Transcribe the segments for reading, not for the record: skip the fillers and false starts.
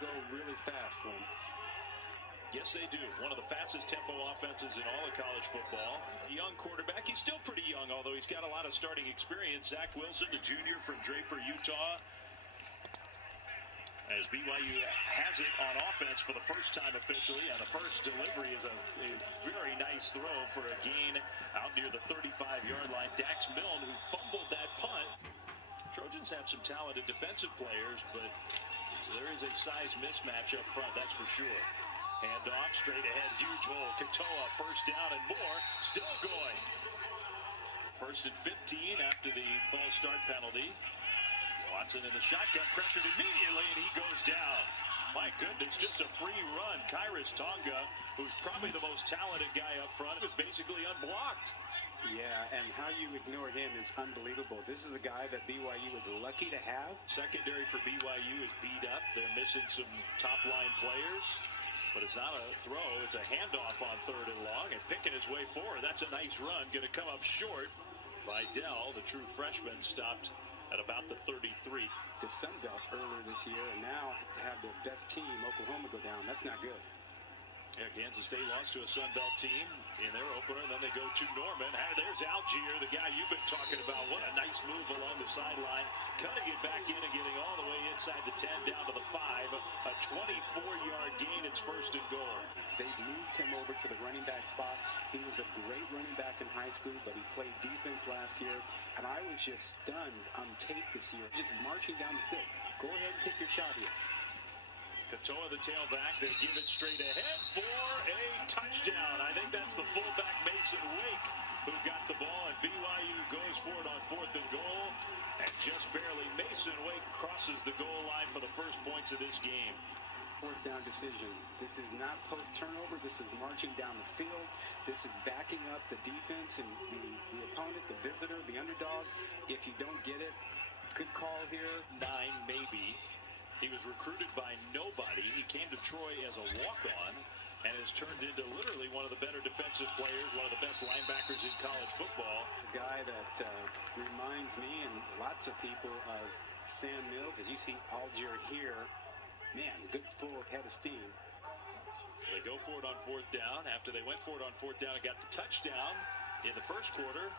go really fast for him. Yes, they do. One of the fastest tempo offenses in all of college football. A young quarterback. He's still pretty young, although he's got a lot of starting experience. Zach Wilson, the junior from Draper, Utah. As BYU has it on offense for the first time officially, and the first delivery is a very nice throw for a gain out near the 35-yard line. Dax Milne, who fumbled that punt. Trojans have some talented defensive players, but there is a size mismatch up front, that's for sure. Hand off, straight ahead, huge hole. Katoa, first down and more, still going. First and 15 after the false start penalty. Watson in the shotgun, pressured immediately, and he goes down. My goodness, just a free run. Kairos Tonga, who's probably the most talented guy up front, is basically unblocked. Yeah, and how you ignore him is unbelievable. This is a guy that BYU is lucky to have. Secondary for BYU is beat up. They're missing some top-line players. But it's not a throw, it's a handoff on 3rd and long, and picking his way forward. That's a nice run, going to come up short. Vidal, the true freshman, stopped at about the 33. The Sun Belt earlier this year, and now to have their best team, Oklahoma, go down. That's not good. Yeah, Kansas State lost to a Sun Belt team in their opener, and then they go to Norman. There's Algier, the guy you've been talking about. What a nice move along the sideline. Cutting it back in and getting all the way inside the 10 down to the 5. A 24-yard gain. It's 1st and goal. They moved him over to the running back spot. He was a great running back in high school, but he played defense last year. And I was just stunned on tape this year, just marching down the field. Go ahead and take your shot here. Katoa, the tailback, they give it straight ahead for a touchdown. I think that's the fullback Mason Wake who got the ball, and BYU goes for it on 4th and goal. And just barely, Mason Wake crosses the goal line for the first points of this game. 4th down decision. This is not post-turnover. This is marching down the field. This is backing up the defense and the opponent, the visitor, the underdog. If you don't get it, good call here. 9 maybe. He was recruited by nobody. He came to Troy as a walk-on and has turned into literally one of the better defensive players, one of the best linebackers in college football. A guy that reminds me and lots of people of Sam Mills. As you see Algier here, man, good full head of steam. They go for it on 4th down. After they went for it on 4th down and got the touchdown in the first quarter,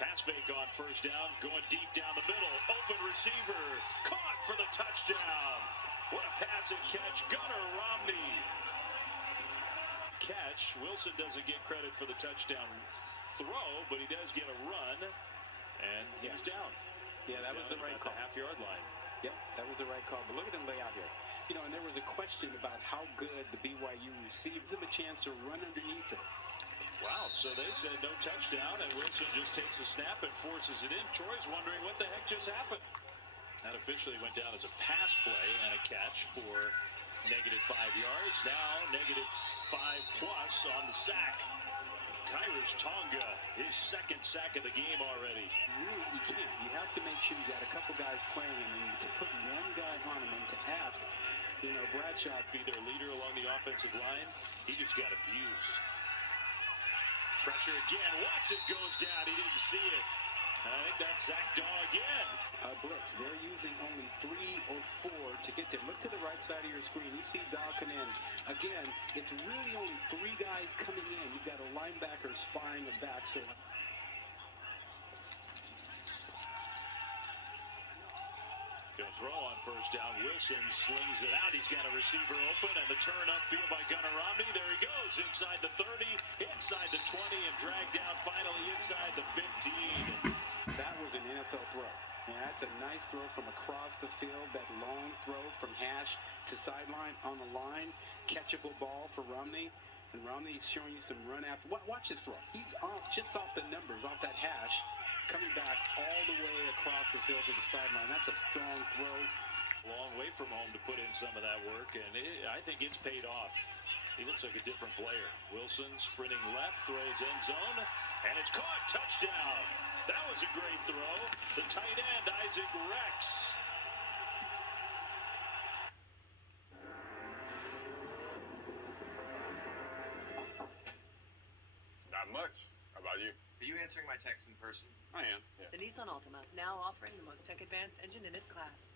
pass fake on 1st down, going deep down the middle. Open receiver, caught for the touchdown. What a pass and catch, Gunnar Romney. Catch, Wilson doesn't get credit for the touchdown throw, but he does get a run, and he's down. Yeah, that was the right call. The half-yard line. Yep, that was the right call. But look at him lay out here. You know, and there was a question about how good the BYU received. Gives him a chance to run underneath it. Wow, so they said no touchdown, and Wilson just takes a snap and forces it in. Troy's wondering what the heck just happened. That officially went down as a pass play and a catch for -5 yards. Now -5+ on the sack. Kairos Tonga, his 2nd sack of the game already. Really, you can't. You have to make sure you got a couple guys playing him, and to put one guy on him and to ask, you know, Bradshaw be their leader along the offensive line. He just got abused. Pressure again. Watson goes down. He didn't see it. And I think that's Zach Daw again. Blitz. They're using only 3 or 4 to get to. Look to the right side of your screen. You see Daw come in. Again, it's really only 3 guys coming in. You've got a linebacker spying a back. So going to throw on 1st down. Wilson slings it out. He's got a receiver open, and the turn upfield by Gunnar Romney. There he goes, inside the 30, inside the 20, and dragged down finally inside the 15. That was an NFL throw. And that's a nice throw from across the field. That long throw from hash to sideline on the line. Catchable ball for Romney. And Romney's showing you some run after. Watch this throw. He's just off the numbers, off that hash, coming back all the way across the field to the sideline. That's a strong throw. Long way from home to put in some of that work, and I think it's paid off. He looks like a different player. Wilson sprinting left, throws end zone, and it's caught. Touchdown. That was a great throw. The tight end, Isaac Rex. Not much. How about you? Are you answering my text in person? I am, yeah. The Nissan Altima, now offering the most tech-advanced engine in its class.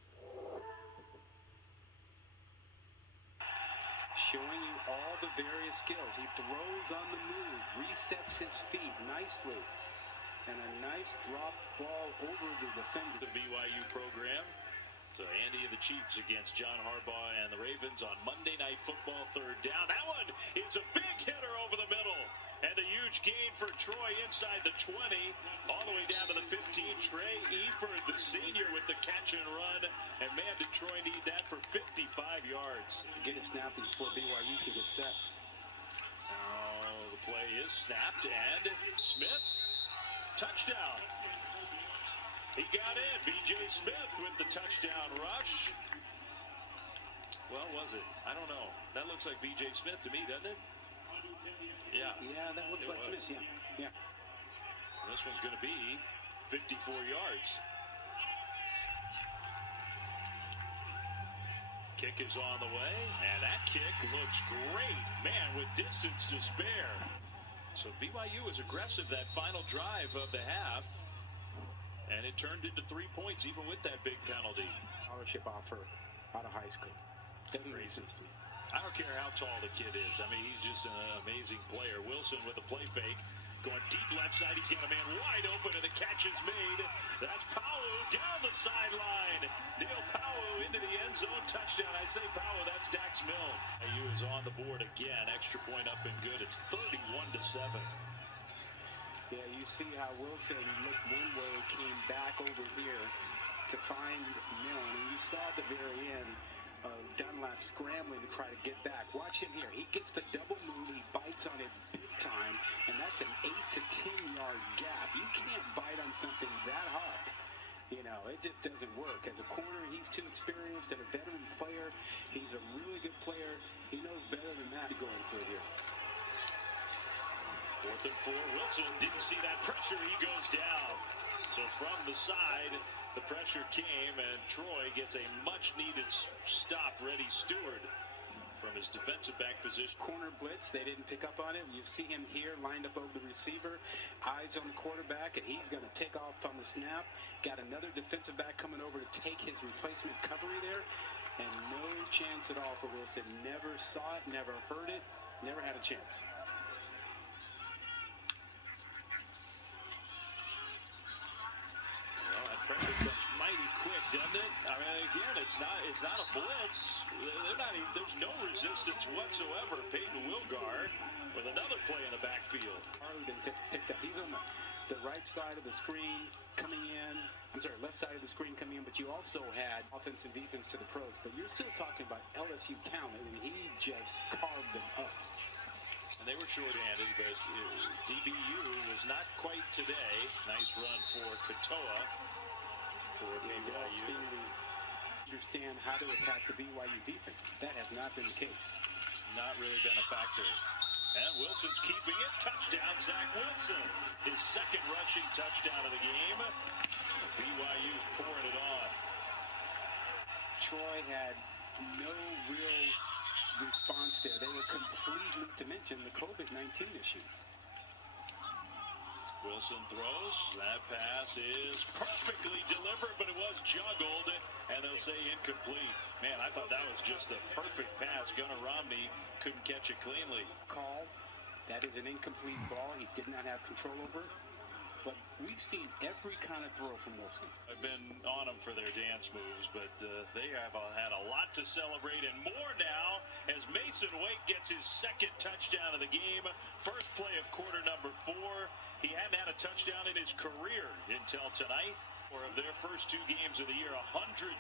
showing you all the various skills. He throws on the move, resets his feet nicely, and a nice dropped ball over the defender. The BYU program. So Andy and the Chiefs against John Harbaugh and the Ravens on Monday Night Football, third down. That one is a big hitter over the middle. And a huge gain for Troy inside the 20, all the way down to the 15. Trey Eford, the senior, with the catch and run. And man, did Troy need that for 55 yards. Get it snapped before BYU can get set. Oh, the play is snapped, and Smith, touchdown. He got in. B.J. Smith with the touchdown rush. Well, was it? I don't know. That looks like B.J. Smith to me, doesn't it? Yeah. Yeah, that looks like Smith. Yeah. This one's going to be 54 yards. Kick is on the way, and that kick looks great. Man, with distance to spare. So BYU was aggressive that final drive of the half, and it turned into 3 points even with that big penalty. Scholarship offer out of high school. Doesn't make sense to me. I don't care how tall the kid is. I mean, he's just an amazing player. Wilson with a play fake. Going deep left side. He's got a man wide open, and the catch is made. That's Powell down the sideline. Neil Powell into the end zone. Touchdown. I say Powell. That's Dax Milne. BYU is on the board again. Extra point up and good. It's 31-7. Yeah, you see how Wilson looked one way, came back over here to find Milne. And you saw at the very end, Dunlap scrambling to try to get back. Watch him here. He gets the double move. He bites on it big time, and that's an 8 to 10 yard gap. You can't bite on something that hard. You know, it just doesn't work. As a corner, he's too experienced and a veteran player. He's a really good player. He knows better than that going for it here. 4th and 4. Wilson didn't see that pressure. He goes down. So from the side, the pressure came, and Troy gets a much-needed stop. Reddy Stewart from his defensive back position. Corner blitz, they didn't pick up on it. You see him here lined up over the receiver, eyes on the quarterback, and he's going to take off on the snap. Got another defensive back coming over to take his replacement recovery there, and no chance at all for Wilson. Never saw it, never heard it, never had a chance. Pressure comes mighty quick, doesn't it? I mean, again, it's not a blitz. There's no resistance whatsoever. Peyton Wilgar with another play in the backfield. Been picked up. He's on the right side of the screen coming in. I'm sorry, left side of the screen coming in. But you also had offense and defense to the pros. But you're still talking about LSU talent, and he just carved them up. And they were short-handed, but DBU was not quite today. Nice run for Katoa. For BYU. Understand how to attack the BYU defense. That has not been the case. Not really been a factor. And Wilson's keeping it. Touchdown, Zach Wilson. His second rushing touchdown of the game. BYU's pouring it on. Troy had no real response there. They were completely, to mention the COVID-19 issues. Wilson throws. That pass is perfectly delivered, but it was juggled, and they'll say incomplete. Man, I thought that was just a perfect pass. Gunnar Romney couldn't catch it cleanly. Call. That is an incomplete ball. He did not have control over it. But we've seen every kind of throw from Wilson. I've been on them for their dance moves, but they have had a lot to celebrate and more now as Mason Wake gets his second touchdown of the game. First play of quarter number 4. He hadn't had a touchdown in his career until tonight. Or of their first 2 games of the year, 100-10.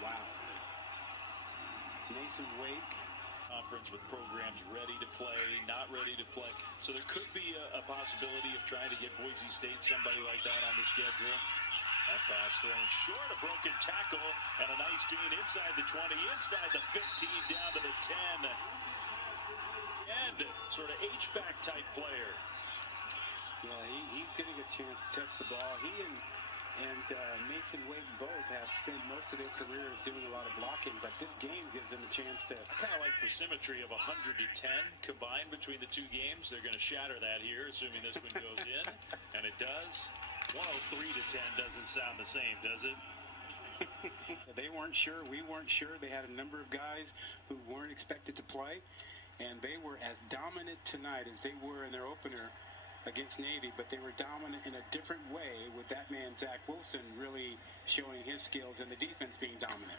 Wow. Mason Wake. Conference with programs ready to play, not ready to play. So there could be a possibility of trying to get Boise State, somebody like that, on the schedule. That pass thrown short, a broken tackle, and a nice gain inside the 20, inside the 15, down to the 10. And sort of H-back type player. Yeah, he's getting a chance to touch the ball. He and Mason Wake both have spent most of their careers doing a lot of blocking, but this game gives them a chance to. I kind of like the symmetry of 100-10 combined between the 2 games. They're going to shatter that here, assuming this one goes in, and it does. 103-10 doesn't sound the same, does it? They weren't sure. We weren't sure. They had a number of guys who weren't expected to play, and they were as dominant tonight as they were in their opener against Navy, but they were dominant in a different way with that man, Zach Wilson, really showing his skills and the defense being dominant.